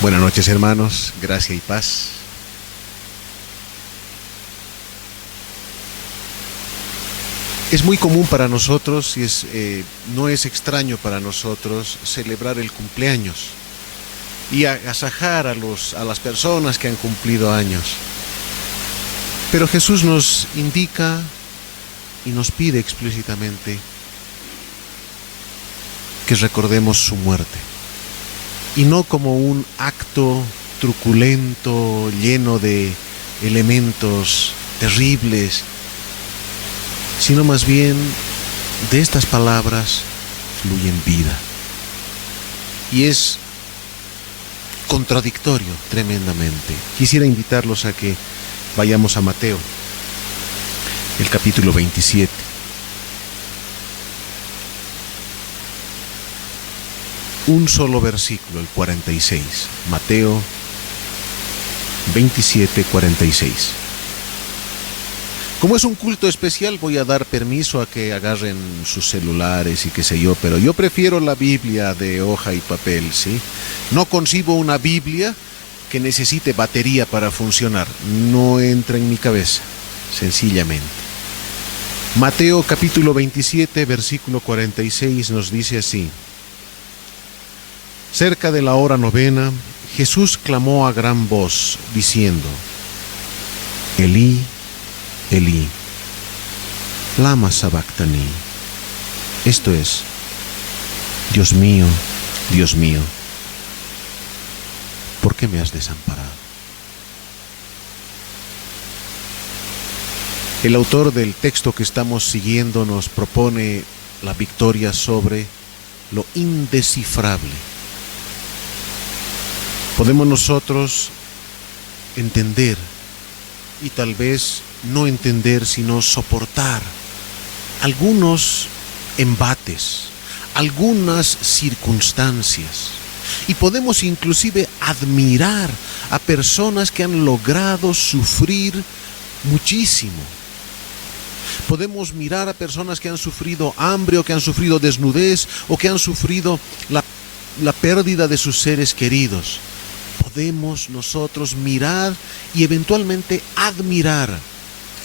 Buenas noches, hermanos, gracia y paz. Es muy común para nosotros y no es extraño para nosotros celebrar el cumpleaños y agasajar a las personas que han cumplido años. Pero Jesús nos indica y nos pide explícitamente que recordemos su muerte. Y no como un acto truculento, lleno de elementos terribles, sino más bien de estas palabras fluyen vida. Y es contradictorio tremendamente. Quisiera invitarlos a que vayamos a Mateo, el capítulo 27. Un solo versículo, el 46. Mateo 27, 46. Como es un culto especial, voy a dar permiso a que agarren sus celulares y qué sé yo, pero yo prefiero la Biblia de hoja y papel, ¿sí? No concibo una Biblia que necesite batería para funcionar. No entra en mi cabeza, sencillamente. Mateo capítulo 27, versículo 46 nos dice así: cerca de la hora novena, Jesús clamó a gran voz, diciendo: Elí, Elí, lama sabactani. Esto es: Dios mío, ¿por qué me has desamparado? El autor del texto que estamos siguiendo nos propone la victoria sobre lo indescifrable. Podemos nosotros entender y tal vez no entender, sino soportar algunos embates, algunas circunstancias. Y podemos inclusive admirar a personas que han logrado sufrir muchísimo. Podemos mirar a personas que han sufrido hambre, o que han sufrido desnudez, o que han sufrido la pérdida de sus seres queridos. Podemos nosotros mirar y eventualmente admirar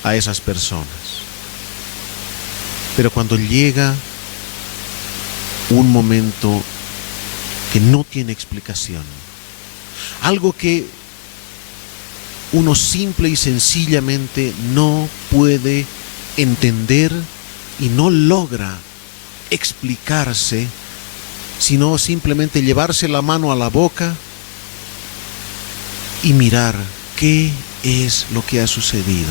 a esas personas. Pero cuando llega un momento que no tiene explicación, algo que uno simple y sencillamente no puede entender y no logra explicarse, sino simplemente llevarse la mano a la boca y mirar qué es lo que ha sucedido.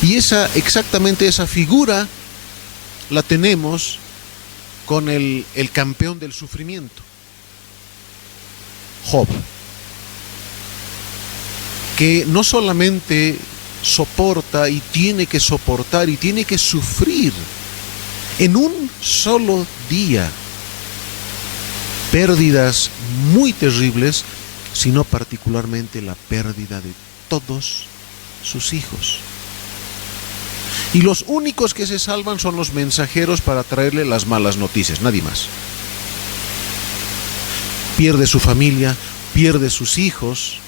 Y exactamente esa figura la tenemos con el campeón del sufrimiento, Job, que no solamente soporta y tiene que soportar y tiene que sufrir en un solo día pérdidas muy terribles, sino particularmente la pérdida de todos sus hijos. Y los únicos que se salvan son los mensajeros para traerle las malas noticias, nadie más. Pierde su familia, pierde sus hijos,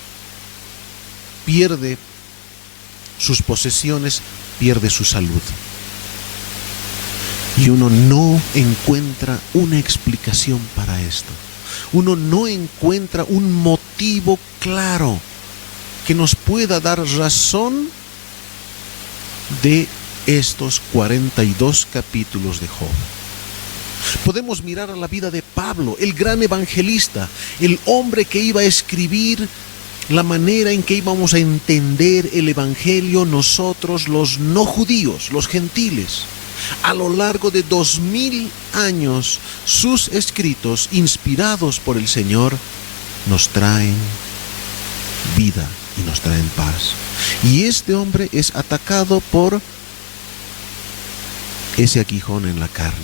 pierde sus posesiones, pierde su salud. Y uno no encuentra una explicación para esto. Uno no encuentra un motivo claro que nos pueda dar razón de estos 42 capítulos de Job. Podemos mirar a la vida de Pablo, el gran evangelista, el hombre que iba a escribir la manera en que íbamos a entender el evangelio nosotros, los no judíos, los gentiles. A lo largo de 2000 años, sus escritos, inspirados por el Señor, nos traen vida y nos traen paz. Y este hombre es atacado por ese aguijón en la carne.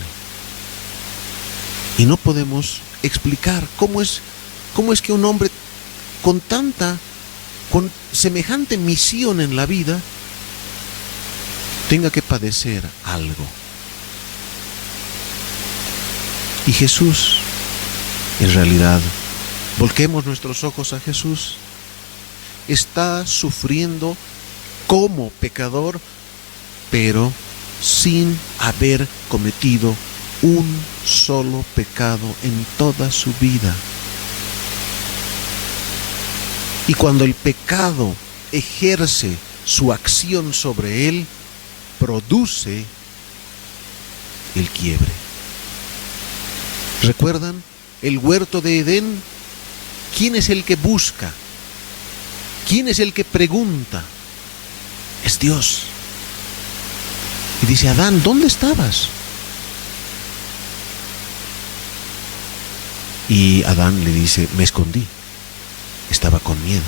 Y no podemos explicar cómo es que un hombre con semejante misión en la vida tenga que padecer algo. Y Jesús, en realidad, Volquemos nuestros ojos a Jesús. Está sufriendo como pecador, pero sin haber cometido un solo pecado en toda su vida. Y cuando el pecado ejerce su acción sobre él, produce el quiebre. ¿Recuerdan el huerto de Edén? ¿Quién es el que busca? ¿Quién es el que pregunta? Es Dios. Y dice: Adán, ¿dónde estabas? Y Adán le dice: me escondí, estaba con miedo.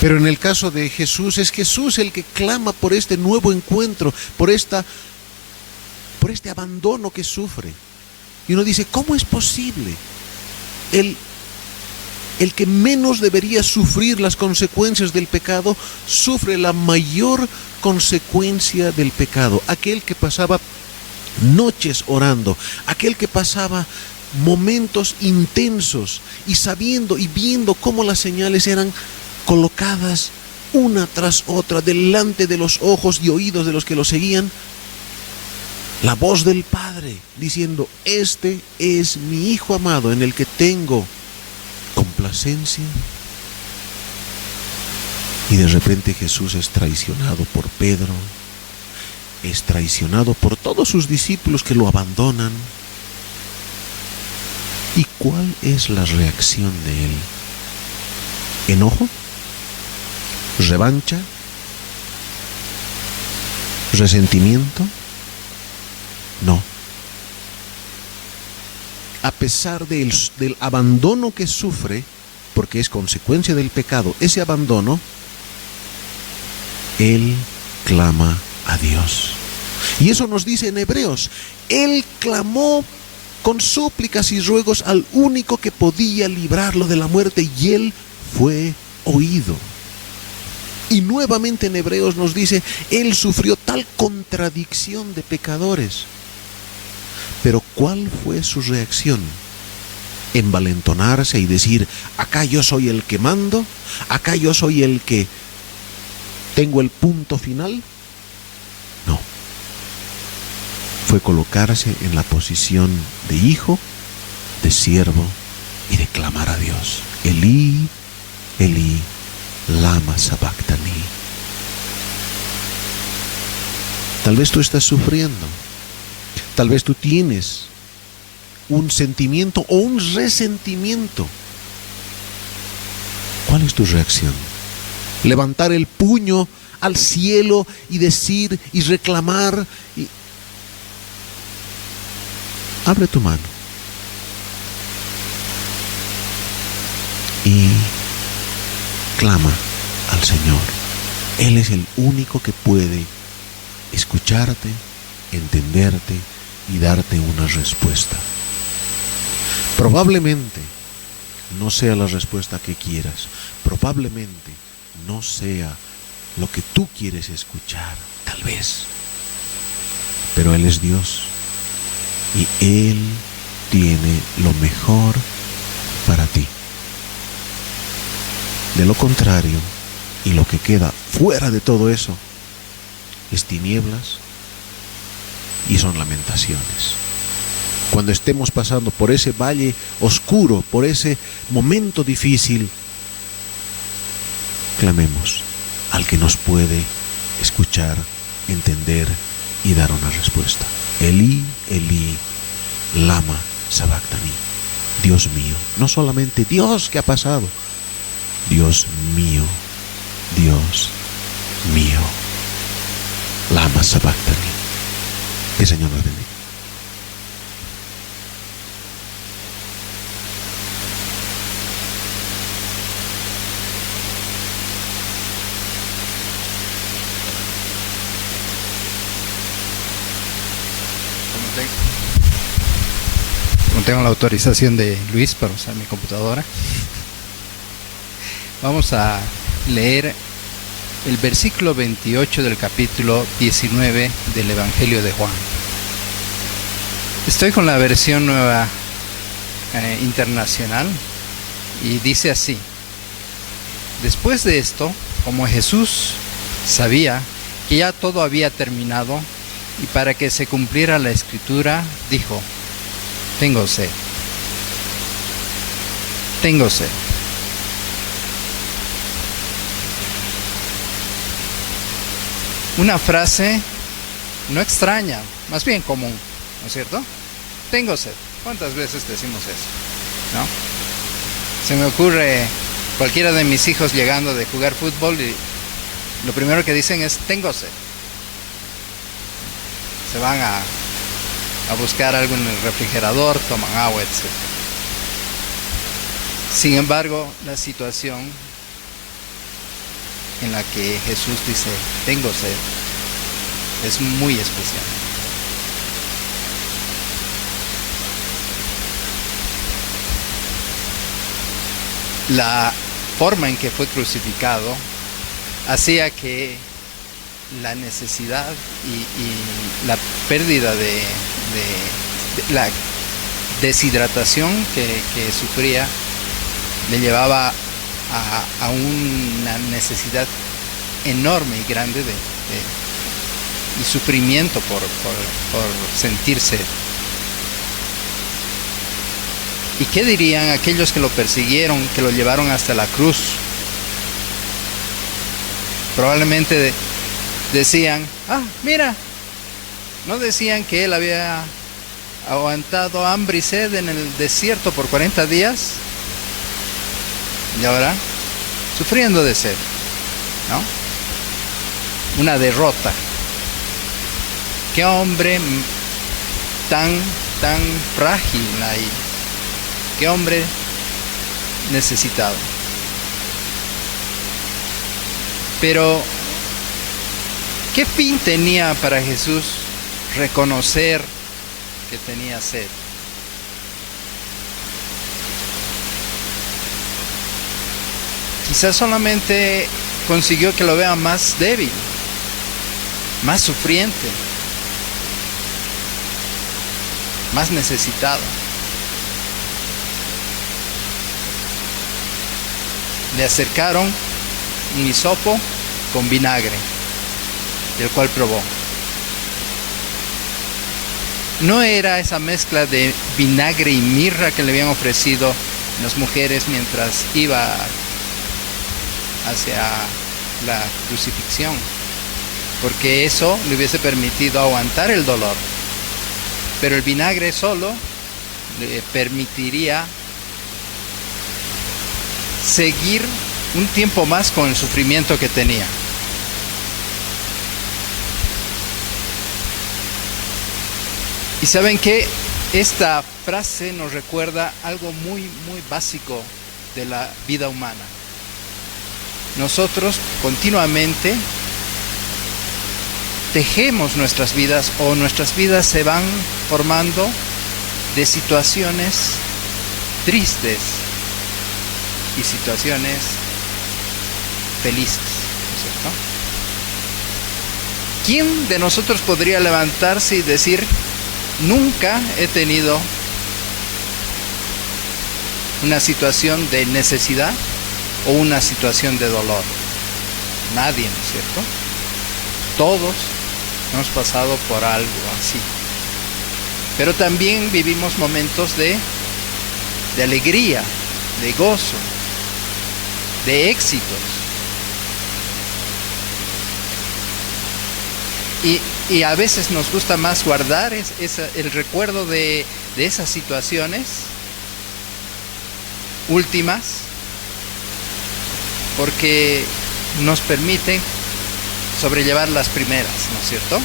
Pero en el caso de Jesús, es Jesús el que clama por este nuevo encuentro, por este abandono que sufre. Y uno dice: ¿cómo es posible? El que menos debería sufrir las consecuencias del pecado, sufre la mayor consecuencia del pecado. Aquel que pasaba noches orando, aquel que pasaba momentos intensos y sabiendo y viendo cómo las señales eran colocadas una tras otra delante de los ojos y oídos de los que lo seguían, la voz del Padre diciendo: este es mi Hijo amado en el que tengo complacencia. Y de repente Jesús es traicionado por Pedro, es traicionado por todos sus discípulos que lo abandonan. ¿Y cuál es la reacción de él? ¿Enojo? ¿Revancha? ¿Resentimiento? No. A pesar del abandono que sufre, porque es consecuencia del pecado, ese abandono, él clama a Dios. Y eso nos dice en Hebreos: él clamó con súplicas y ruegos al único que podía librarlo de la muerte, y él fue oído. Y nuevamente en Hebreos nos dice: él sufrió tal contradicción de pecadores. Pero ¿cuál fue su reacción? ¿Envalentonarse y decir: acá yo soy el que mando, acá yo soy el que tengo el punto final? No. Fue colocarse en la posición de hijo, de siervo y de clamar a Dios: Elí, Elí, lama sabactani. Tal vez tú estás sufriendo. Tal vez tú tienes un sentimiento o un resentimiento. ¿Cuál es tu reacción? ¿Levantar el puño al cielo y decir y reclamar? Abre tu mano y clama al Señor. Él es el único que puede escucharte, entenderte y darte una respuesta. Probablemente no sea la respuesta que quieras, probablemente no sea lo que tú quieres escuchar, tal vez, pero Él es Dios y Él tiene lo mejor para ti. De lo contrario, y lo que queda fuera de todo eso, es tinieblas y son lamentaciones. Cuando estemos pasando por ese valle oscuro, por ese momento difícil, clamemos al que nos puede escuchar, entender y dar una respuesta. Elí, Elí, lama sabactani. Dios mío, no solamente Dios, ¿qué ha pasado? Dios mío, Dios mío, lama sabactani. Que el Señor nos bendiga. Como tengo la autorización de Luis para usar mi computadora, vamos a leer el versículo 28 del capítulo 19 del Evangelio de Juan. Estoy con la versión nueva internacional, y dice así: después de esto, como Jesús sabía que ya todo había terminado, y para que se cumpliera la escritura, dijo: tengo sed. Tengo sed. Una frase no extraña, más bien común, ¿no es cierto? Tengo sed. ¿Cuántas veces decimos eso? ¿No? Se me ocurre cualquiera de mis hijos llegando de jugar fútbol y lo primero que dicen es: tengo sed. Se van a buscar algo en el refrigerador, toman agua, etc. Sin embargo, la situación en la que Jesús dice tengo sed es muy especial. La forma en que fue crucificado hacía que la necesidad y la pérdida de la deshidratación que sufría le llevaba a una necesidad enorme y grande y sufrimiento por sentirse. ¿Y qué dirían aquellos que lo persiguieron, que lo llevaron hasta la cruz? Probablemente decían: mira, ¿no decían que él había aguantado hambre y sed en el desierto por 40 días? Y ahora, sufriendo de sed, ¿no? Una derrota. Qué hombre tan frágil ahí. Qué hombre necesitado. Pero, ¿qué fin tenía para Jesús reconocer que tenía sed? Quizás solamente consiguió que lo vea más débil, más sufriente, más necesitado. Le acercaron un hisopo con vinagre, del cual probó. No era esa mezcla de vinagre y mirra que le habían ofrecido las mujeres mientras iba hacia la crucifixión, porque eso le hubiese permitido aguantar el dolor, pero el vinagre solo le permitiría seguir un tiempo más con el sufrimiento que tenía. Y saben que esta frase nos recuerda algo muy básico de la vida humana. Nosotros continuamente tejemos nuestras vidas, o nuestras vidas se van formando de situaciones tristes y situaciones felices, ¿no es cierto? ¿Quién de nosotros podría levantarse y decir: nunca he tenido una situación de necesidad o una situación de dolor? Nadie, ¿no es cierto? Todos hemos pasado por algo así. Pero también vivimos momentos de alegría, de gozo, de éxitos. Y a veces nos gusta más guardar el recuerdo de esas situaciones últimas, porque nos permiten sobrellevar las primeras, ¿no es cierto?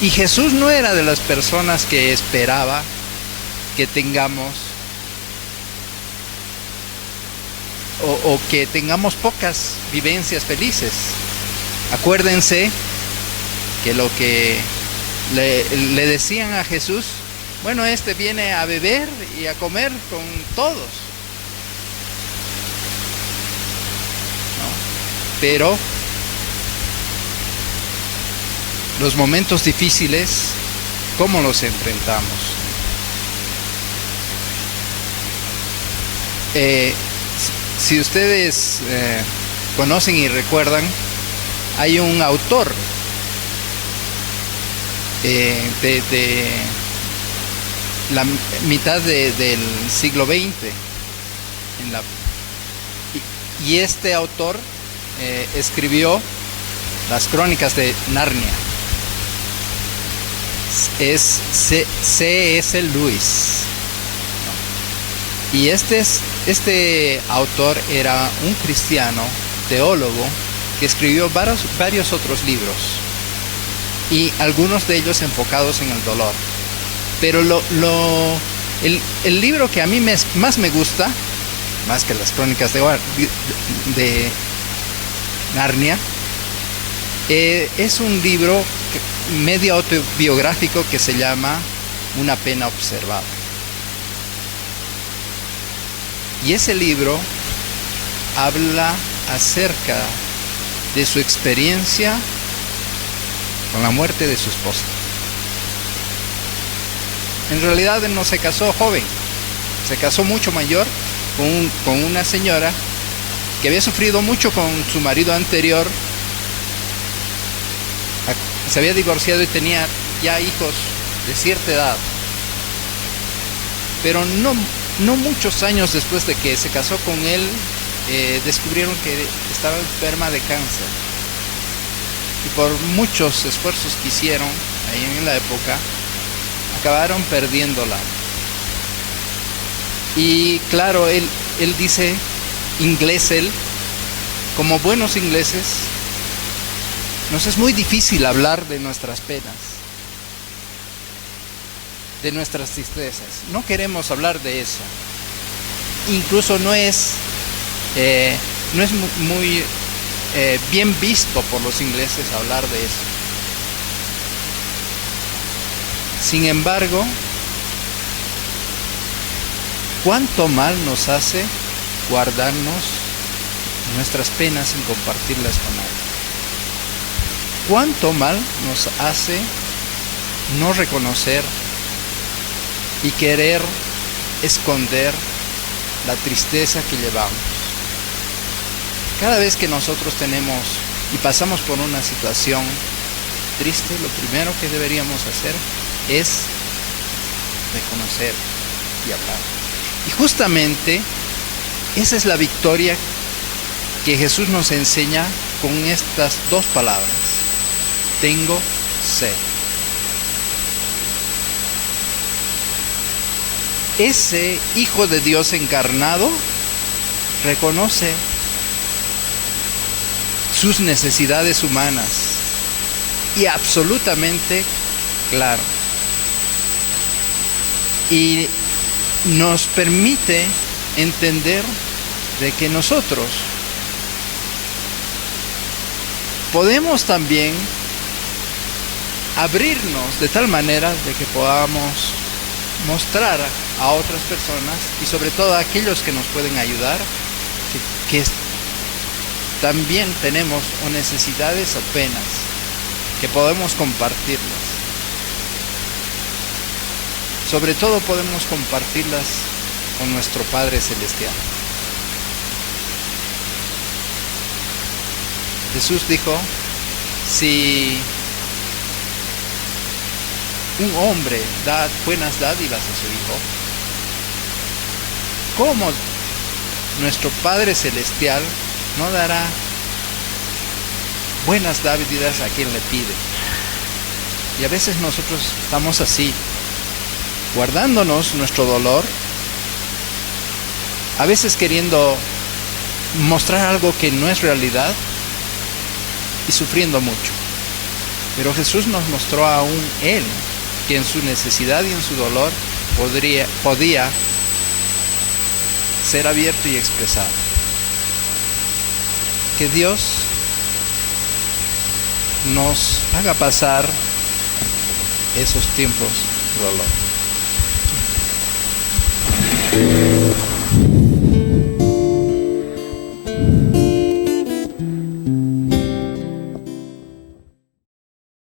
Y Jesús no era de las personas que esperaba que tengamos o que tengamos pocas vivencias felices. Acuérdense que lo que le decían a Jesús: bueno, este viene a beber y a comer con todos, ¿no? Pero los momentos difíciles, ¿cómo los enfrentamos? si ustedes conocen y recuerdan, hay un autor de la mitad del siglo XX y este autor escribió las Crónicas de Narnia. Es C.S. Lewis. Y este autor era un cristiano teólogo que escribió varios otros libros, y algunos de ellos enfocados en el dolor. Pero el libro que a mí más me gusta, más que las Crónicas de Narnia, es un libro medio autobiográfico que se llama Una pena observada. Y ese libro habla acerca de su experiencia con la muerte de su esposa. En realidad él no se casó joven, se casó mucho mayor con una señora que había sufrido mucho con su marido anterior. Se había divorciado y tenía ya hijos de cierta edad. Pero no muchos años después de que se casó con él, descubrieron que estaba enferma de cáncer. Y por muchos esfuerzos que hicieron ahí en la época, acabaron perdiéndola. Y claro, él dice, inglés él, como buenos ingleses, nos es muy difícil hablar de nuestras penas, de nuestras tristezas. No queremos hablar de eso. Incluso no es muy bien visto por los ingleses hablar de eso. Sin embargo, ¿cuánto mal nos hace guardarnos nuestras penas sin compartirlas con nadie? ¿Cuánto mal nos hace no reconocer y querer esconder la tristeza que llevamos? Cada vez que nosotros tenemos y pasamos por una situación triste, lo primero que deberíamos hacer es reconocer y hablar. Y justamente esa es la victoria que Jesús nos enseña con estas dos palabras: tengo sed. Ese Hijo de Dios encarnado reconoce sus necesidades humanas y absolutamente claro. Y nos permite entender de que nosotros podemos también abrirnos de tal manera de que podamos mostrar a otras personas, y sobre todo a aquellos que nos pueden ayudar, que también tenemos o necesidades o penas que podemos compartirlas. Sobre todo podemos compartirlas con nuestro Padre Celestial. Jesús dijo, si un hombre da buenas dádivas a su hijo, ¿cómo nuestro Padre Celestial no dará buenas dádivas a quien le pide? Y a veces nosotros estamos así, guardándonos nuestro dolor, a veces queriendo mostrar algo que no es realidad y sufriendo mucho. Pero Jesús nos mostró aún Él, que en su necesidad y en su dolor podía ser abierto y expresado. Que Dios nos haga pasar esos tiempos de dolor.